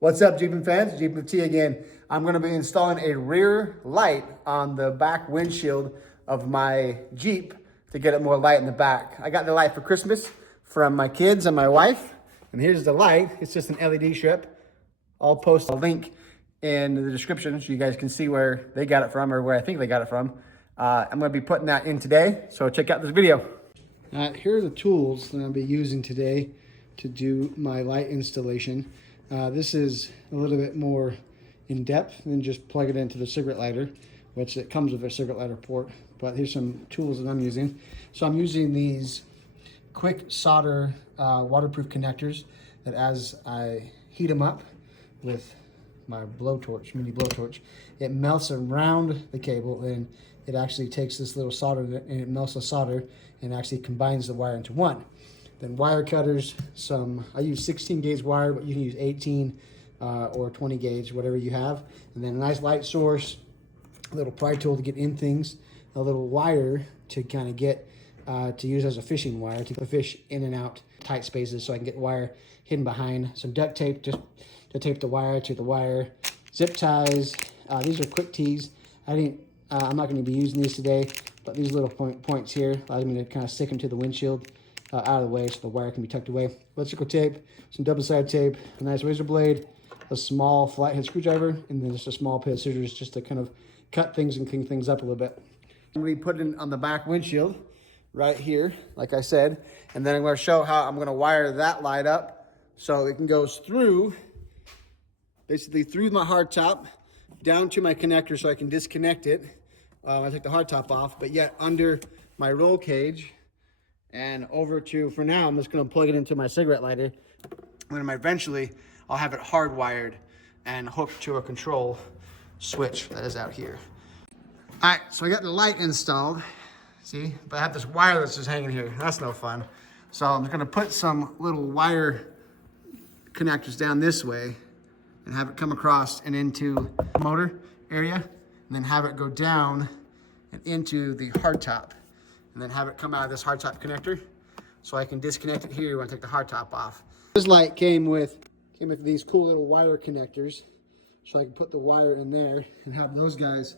What's up, Jeeping fans? Jeep with T again. I'm going to be installing a rear light on the back windshield of my Jeep to get it more light in the back. I got the light for Christmas from my kids and my wife. And here's the light. It's just an LED strip. I'll post a link in the description so you guys can see where they got it from or where I think they got it from. I'm going to be putting that in today, so check out this video. Here are the tools that I'll be using today to do my light installation. This is a little bit more in depth than just plug it into the cigarette lighter, which it comes with a cigarette lighter port. But here's some tools that I'm using. So I'm using these quick solder waterproof connectors that as I heat them up with my blowtorch, mini blowtorch, it melts around the cable and it actually takes this little solder and it melts the solder and actually combines the wire into one. Then wire cutters, I use 16 gauge wire, but you can use 18 or 20 gauge, whatever you have. And then a nice light source, a little pry tool to get in things, a little wire to kind of get, to use as a fishing wire, to get the fish in and out tight spaces so I can get wire hidden behind. Some duct tape just to tape the wire to the wire. Zip ties, these are quick tees. I'm not going to be using these today, but these little points here allow me to kind of stick them to the windshield out of the way so the wire can be tucked away. Electrical tape, some double-sided tape, a nice razor blade, a small flathead screwdriver, and then just a small pair of scissors just to kind of cut things and clean things up a little bit. I'm going to be putting it on the back windshield right here, like I said, and then I'm going to show how I'm going to wire that light up so it can go through, basically through my hardtop, down to my connector so I can disconnect it. I take the hardtop off, but yet under my roll cage and over to, for now, I'm just going to plug it into my cigarette lighter. And then eventually, I'll have it hardwired and hooked to a control switch that is out here. All right, so I got the light installed. See, but I have this wire that's just hanging here. That's no fun. So I'm just going to put some little wire connectors down this way and have it come across and into the motor area, and then have it go down and into the hardtop, and then have it come out of this hardtop connector so I can disconnect it here when I take the hardtop off. This light came with these cool little wire connectors, so I can put the wire in there and have those guys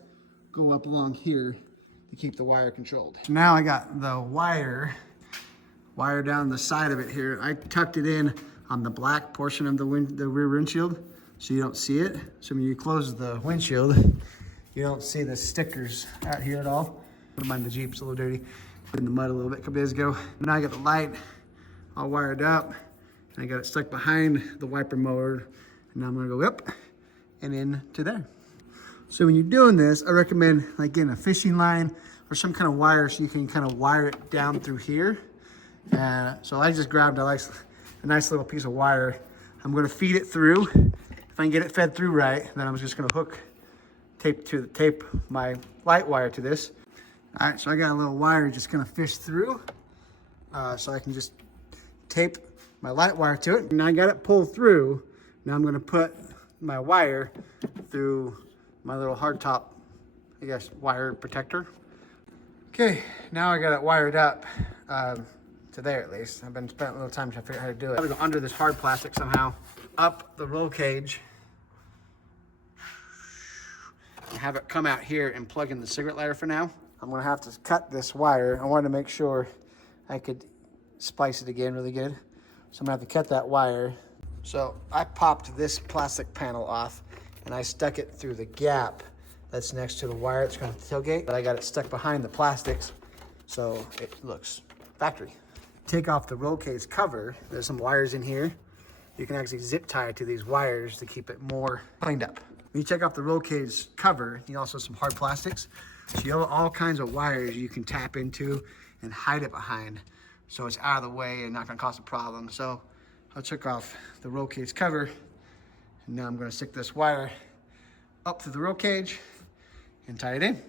go up along here to keep the wire controlled. So now I got the wire down the side of it here. I tucked it in on the black portion of the rear windshield so you don't see it. So when you close the windshield, you don't see the stickers out here at all. Don't mind the Jeep's a little dirty. In the mud a little bit a couple days ago. Now I got the light all wired up and I got it stuck behind the wiper motor. And now I'm gonna go up and into there. So when you're doing this, I recommend like getting a fishing line or some kind of wire so you can kind of wire it down through here. So I just grabbed a nice little piece of wire. I'm gonna feed it through. If I can get it fed through right, then I'm just gonna tape my light wire to this. All right, so I got a little wire just gonna fish through, so I can just tape my light wire to it. Now I got it pulled through. Now I'm gonna put my wire through my little hardtop, I guess, wire protector. Okay, now I got it wired up to there at least. I've been spending a little time trying to figure out how to do it. I'm gonna go under this hard plastic somehow, up the roll cage, and have it come out here and plug in the cigarette lighter for now. I'm gonna have to cut this wire. I wanted to make sure I could splice it again really good. So I'm gonna have to cut that wire. So I popped this plastic panel off and I stuck it through the gap that's next to the wire that's going to the tailgate. But I got it stuck behind the plastics so it looks factory. Take off the roll cage cover. There's some wires in here. You can actually zip tie it to these wires to keep it more cleaned up. When you take off the roll cage cover, you also have some hard plastics. So you have all kinds of wires you can tap into and hide it behind so it's out of the way and not going to cause a problem. So I took off the roll cage cover and now I'm going to stick this wire up through the roll cage and tie it in.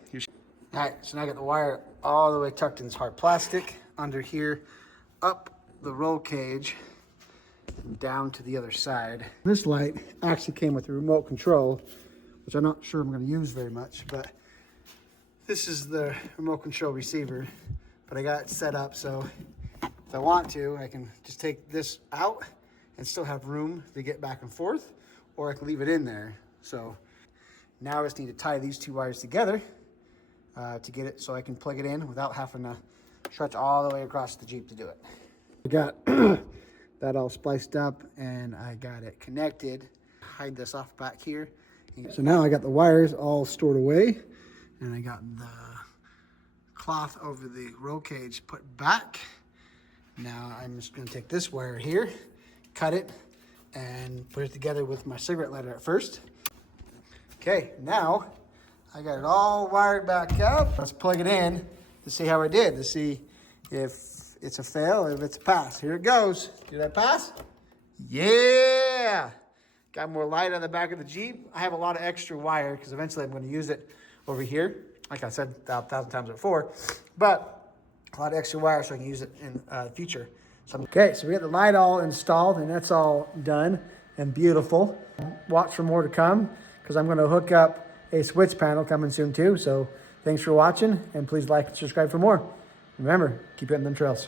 All right, so now I got the wire all the way tucked in this hard plastic under here, up the roll cage and down to the other side. This light actually came with a remote control, which I'm not sure I'm going to use very much, but this is the remote control receiver, but I got it set up so if I want to, I can just take this out and still have room to get back and forth, or I can leave it in there. So now I just need to tie these two wires together to get it so I can plug it in without having to stretch all the way across the Jeep to do it. I got that all spliced up and I got it connected. Hide this off back here. So now I got the wires all stored away and I got the cloth over the roll cage put back. Now I'm just gonna take this wire here, cut it, and put it together with my cigarette lighter at first. Okay, now I got it all wired back up. Let's plug it in to see how I did, to see if it's a fail or if it's a pass. Here it goes. Did I pass? Yeah! Got more light on the back of the Jeep. I have a lot of extra wire because eventually I'm going to use it over here. Like I said 1,000 times before, but a lot of extra wire so I can use it in the future. Okay, so we got the light all installed and that's all done and beautiful. Watch for more to come because I'm going to hook up a switch panel coming soon too. So thanks for watching and please like and subscribe for more. Remember, keep hitting them trails.